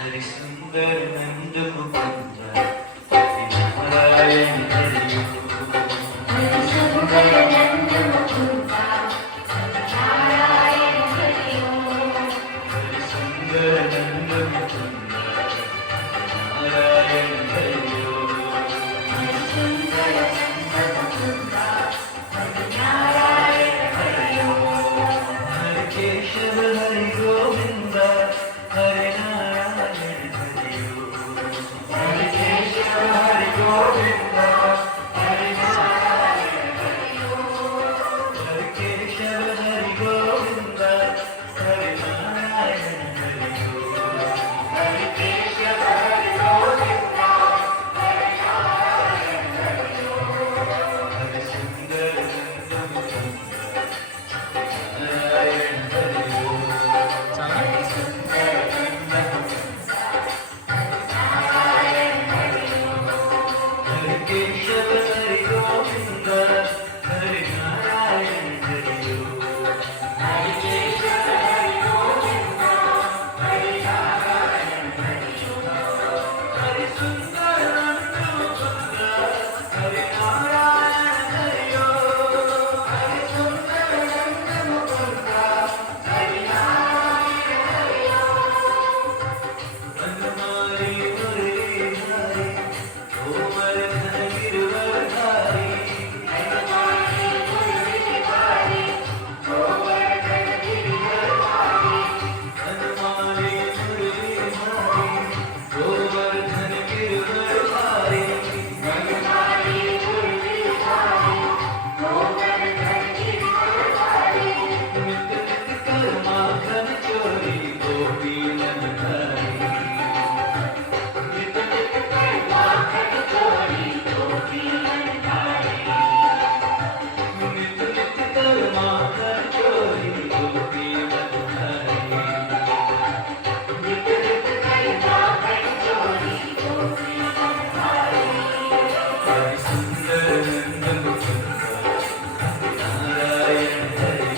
हरि सुंदर नंद मुकुंद हरि नारायण हरि हरि सुंदर नंद मुकुंद हरि नारायण हरि हरि सुंदर नंद मुकुंद नारायण हरि हरि सुंदर नंद मुकुंद हरि नारायण हरि हरि केशव हरि गोविंद हरि नारायण हरि हरि केशव हरि गोविंद हरि नारायण हरि हरि केशव हरि गोविंद हरि नारायण हरि हरि केशव हरि गोविंद हरि नारायण हरि हरि सुंदर नंद मुकुंद नारायण हरि हरि सुंदर नंद मुकुंद नारायण हरि हरि केशव हरि गोविंद हरि नारायण हरि हरि केशव हरि गोविंद हरि नारायण हरि हरि सुंदर नंद मुकुंद हरि नारायण हरि हरि सुंदर नंद मुकुंद हरि नारायण हरि वनमाली मुरली धारी गोवर्धन गिरवरधारी वनमाली मुरली धारी गोवर्धन गिरवरधारी वनमाली मुरली धारी गोवर्धन गिरवरधारी वनमाली मुरली धारी गोवर्धन गिरवरधारी नित नित कर माखन चोरी गोपी नंदधारी नित नित कर माखन चोरी गोपी नंदधारी नित नित कर माखन चोरी गोपी नंदधारी नित नित कर माखन चोरी गोपी नंदधारी हरि सुंदर नंद मुकुंद नारायण हरि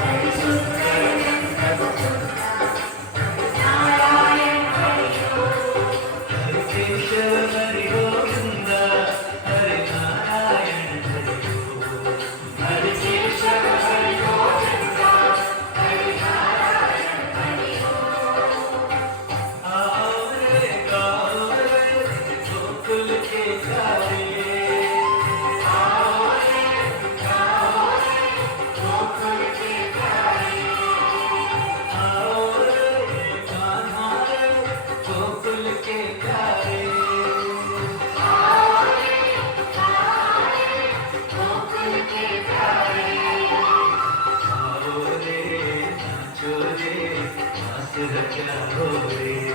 हरि सुंदर नंद मुकुंद नारायण हरि हरि केशव हरि गोविंद हरि नारायण हरि हरि केशव हरि गोविंद हरि नारायण हरि आओ रे गाओ रे गोकुल के प्यारे आओ रे गाओ रे गोकुल के प्यारे आओ रे कान्हा रे गोकुल के प्यारे आओ रे कान्हा रे गोकुल के प्यारे आओ रे नाचो रे हास रचा हो रे